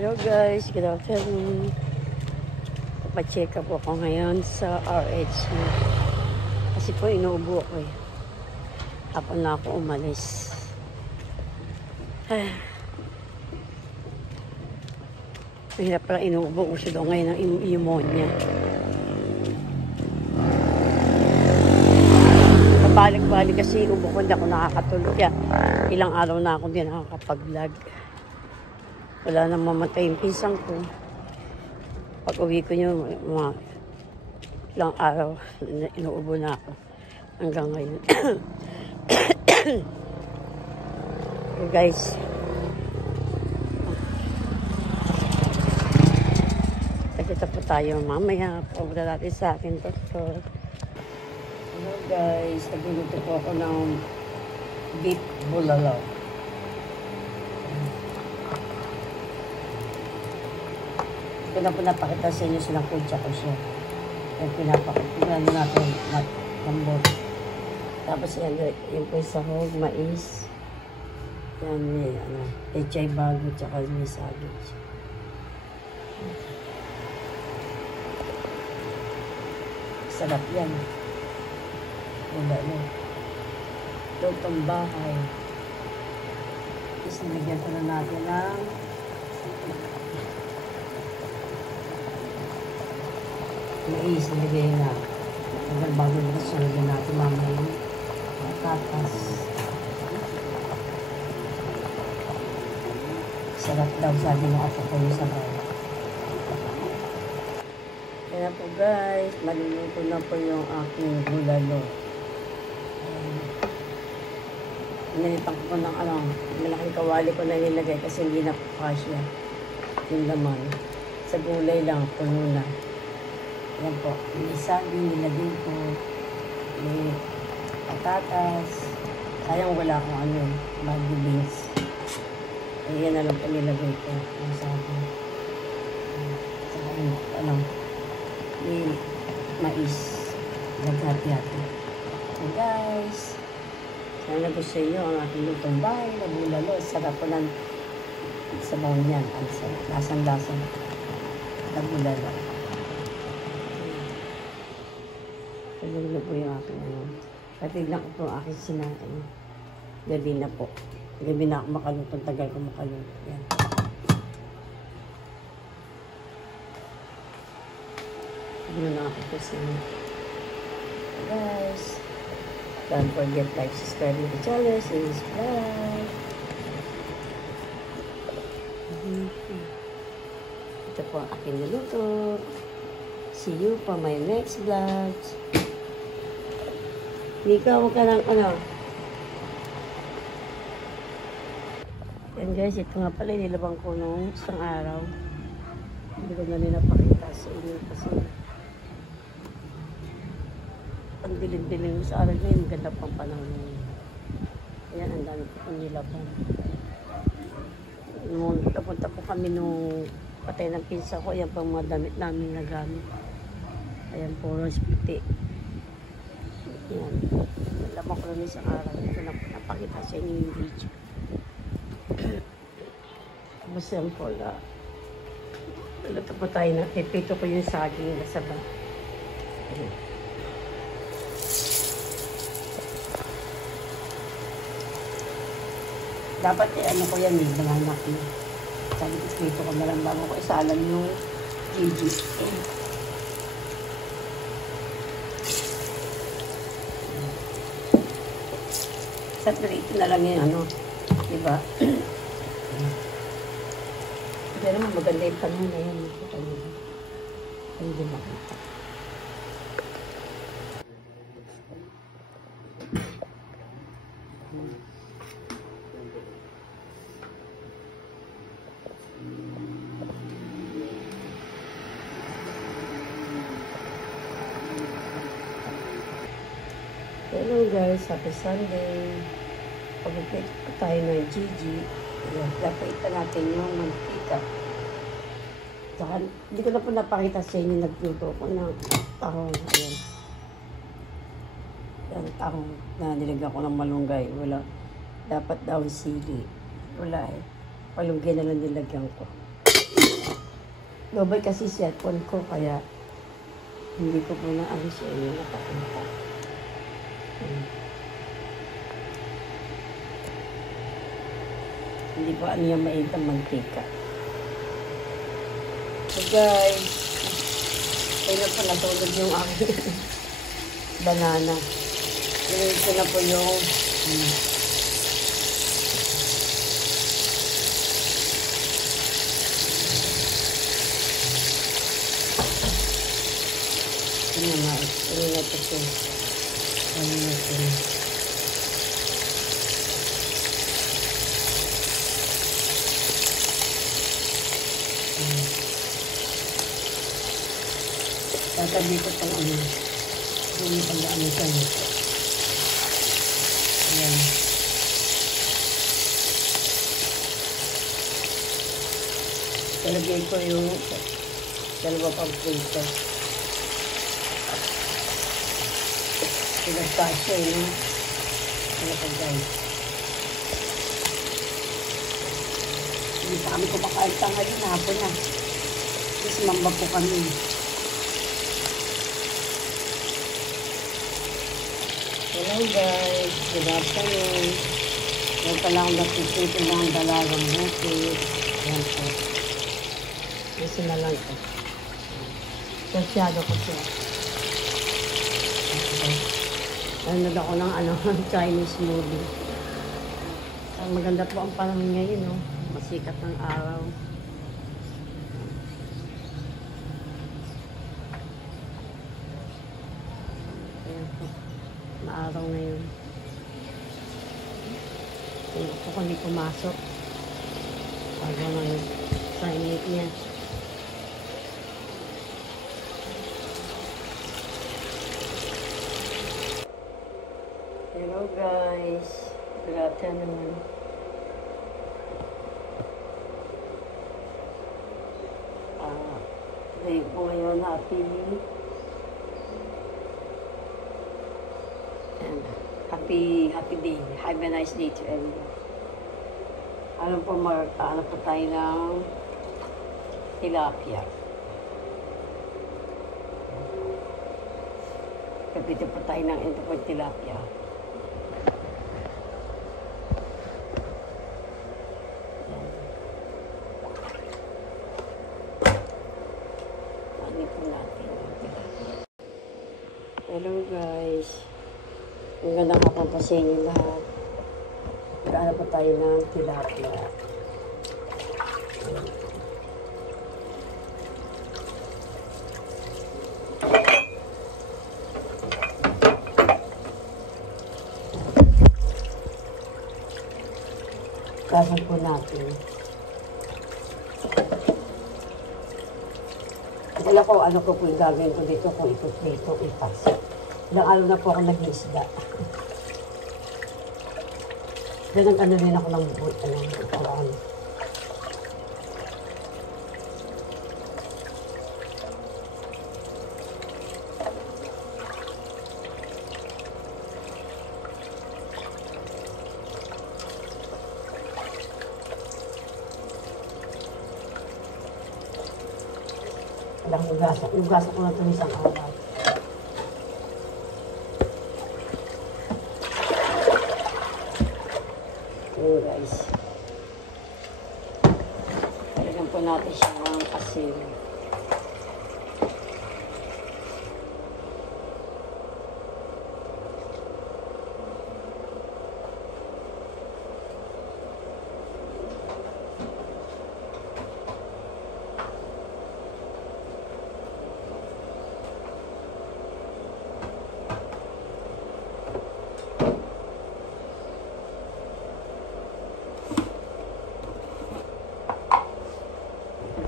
Hello guys, good afternoon. Pa-check up ako ngayon sa RH. Kasi po inuubo ako eh. Hapon na ako umalis. Mahirap pala inuubo ko siya doon ngayon ng pneumonia. Balik-balik kasi ubo ko, hindi ako nakakatulog. Kaya ilang araw na ako din nakakapag-vlog. Wala nang mamatay yung pisang ko. Pag uwi ko nyo, mga ilang araw, inuubo na ako hanggang ngayon. So guys, nakita po tayo mamaya. Pumunta natin sa akin, doktor. Hello guys, nagluluto po ako ng beef bulalo. Ito na po napakita sa inyo silang kutsa ko siya. Yung pinapakita natin lambot. Tapos yan, yung po sahog, mais. Yan, may pechay bago, tsaka may saging. Sarap yan. Wala yan. Lutong bahay. Tapos nilagyan ko na natin ng mais, nilagay na. Hanggang bago na sunod natin mamaya yung patatas. Sarap daw, sabi ng apo ko yung sabay. Kaya po guys, maluluto na po yung aking bulalo. Nilipan ko ng malaking kawali ko na nilagay kasi hindi na po kasya yung laman. Sa gulay lang, puno na. Yan po, may saging, nilagay ko, may patatas. Sayang wala akong bago beans. Yan na lang po nilagay ko, yung saging. Saka may mais. Naghati-hati. So guys, sana gusto nyo ang aking lutong bahay na bulalo. Sarap po ng sabaw niyan. Lasang-lasang na bulalo. Pagod na po yung aking patignan ko po ang aking sinain. Gabi na po. Gabi na ako makalutong. Tagal ko makalutong. Yan. Pagod na ako po sinain. Guys, don't forget like, subscribe to the channel. See you subscribe. Ito po ang aking niluto. See you for my next vlog. Mika, huwag ka ng Yan guys, ito nga pala nilabang ko nung isang araw. Hindi ko na napakita sa inyo kasi ang dilim-dilim sa araw ngayon, ganda pang panahon. Ayan, ang dami ko pang nilabang. Nung napunta po kami nung patay ng pinsa ko, ayan pang mga damit namin na gamit. Ayan po, rose puti. Yan. Lamang ko rin isang araw. Ito na po napakita sa inyo yung video. Tapos yan po na naluto po tayo na pipito ko yung saging na saba. Dapat ko yan banganak na. Sabi ko pipito ko na lang bago ko isalan yung Gigi. Sa prito na lang yung diba? Pero maganda yung panahon na yan. Hindi makita. Hello guys, happy Sunday. Pag-update po tayo ng Gigi. Lapaitan natin yung mantika. Saka, hindi ko na po napakita sa inyo, nagluto ko ng tahong. Ayan. Yan, tahong na nilagyan ko ng malunggay. Wala. Dapat daw sili. Wala eh. Malunggay na lang nilagyan ko. Global kasi cellphone ko, kaya hindi ko po naalis yung nakapunta. Hindi po ano yung mainit ang mantika. So guys, ayun po natulog yung aking banana. Ngayon ko na po yung ini na po siya. Ano na po. Tatabi ko itong ano. Hindi pag-ano siya nito. Ayan. Talagay ko yung dalawa pang prito. Pinagpasya yun. Ano pa guys. Hindi pa kami kumakain tanghali na hapon na. Kasi mamba po kami. Hello guys. Good afternoon. Ngayon pala akong natitito ng dalagang bukit. Ayan po. Kasi na lang po. Kasyado ko siya. Nanood ako ng Chinese movie. Maganda po ang panahon ngayon, no? Masikat ng araw. Ayan po. Maaraw ngayon. Tingnan po kung di pumasok. Bago ng signage niya. Hello guys, good afternoon. Today po ngayon, happy day. Have a nice day to everyone. Ano po tayo ng tilapia. Kapito po tayo ng ito po tilapia. Hello guys. Magandang hapon po sa inyo lahat. Mag-ano po tayo ng tilapia. Gasan po natin. Alam ko, ano ko po yung gagawin ko dito kung ito, ipas. Ilang araw na po ako nag-iisda. Ganang ano din ako ng parang. Walang ugasan. Ugasan ko na ito isang araw. Ayan guys. Talagang po natin siya ng asin.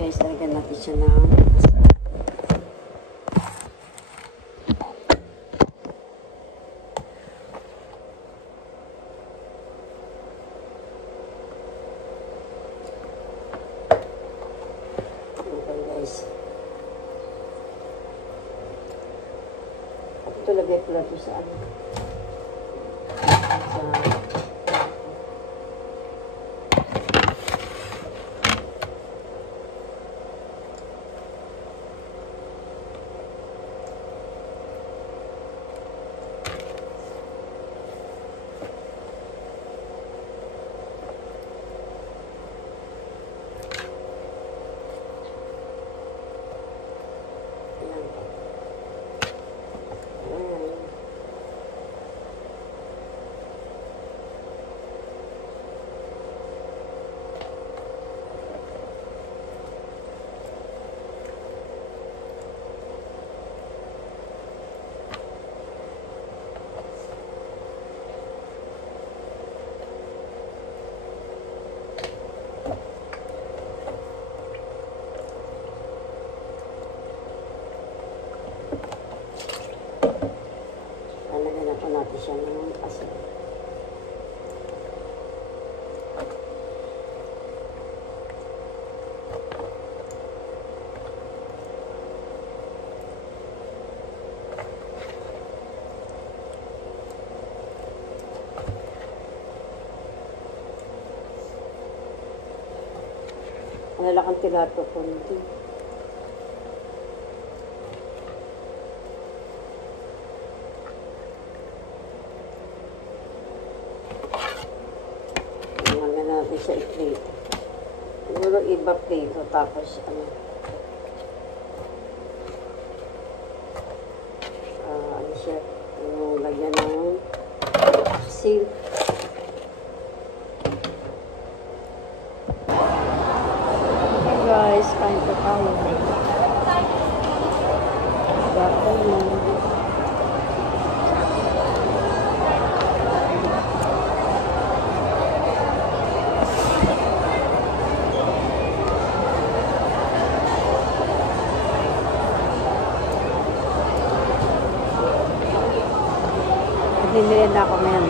Guys, lagyan natin siya ng okay guys. At ito lagay ko lang ito sa ano. po natin siya ng asin. Malalakang tilapia po nito. Hanggang natin sa i-plate. Siguro iba plate tapos ano siya, yung lagyan ng asin. Guys, kain po tayo. Gata mo. Nagmimerienda ako ngayon.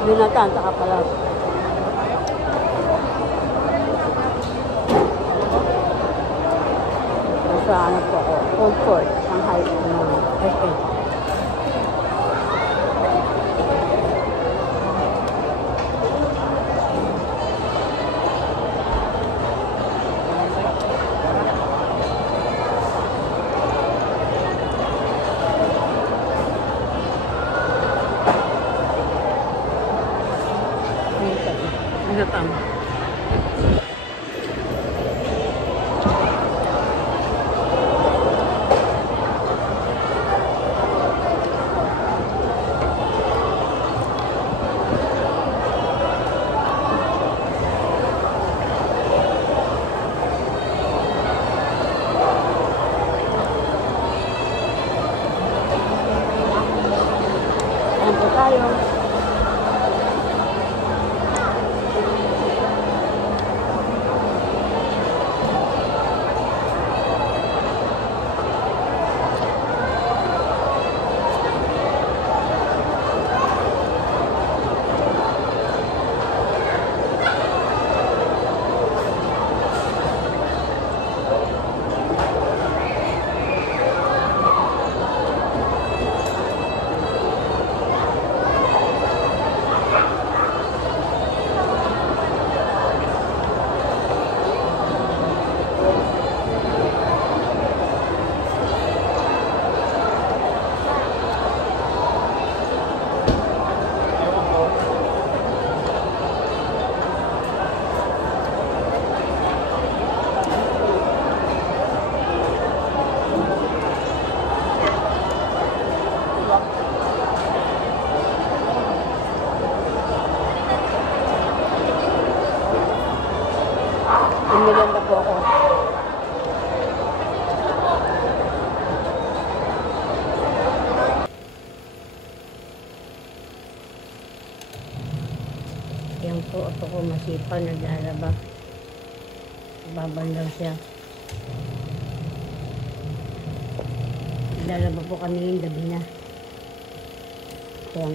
Binatanta ka pala. Nasa ano po ako, Old Fort, Shanghai, restaurant. Tama. Ayan po tayo. Umilanda po ako. Yan po, ito ko masipa, naglalaba. Babandaw siya. Naglalaba po kami yung gabi na. Yan.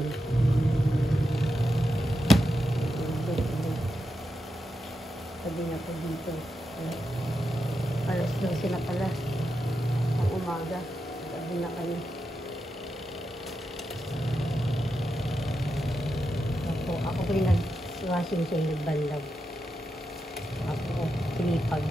Sabi na po dito. Alas 12 na pala. Ang umaga. Sabi na kami. Ako po yung nag-washing machine, nagbandaw. Ako, pinipag.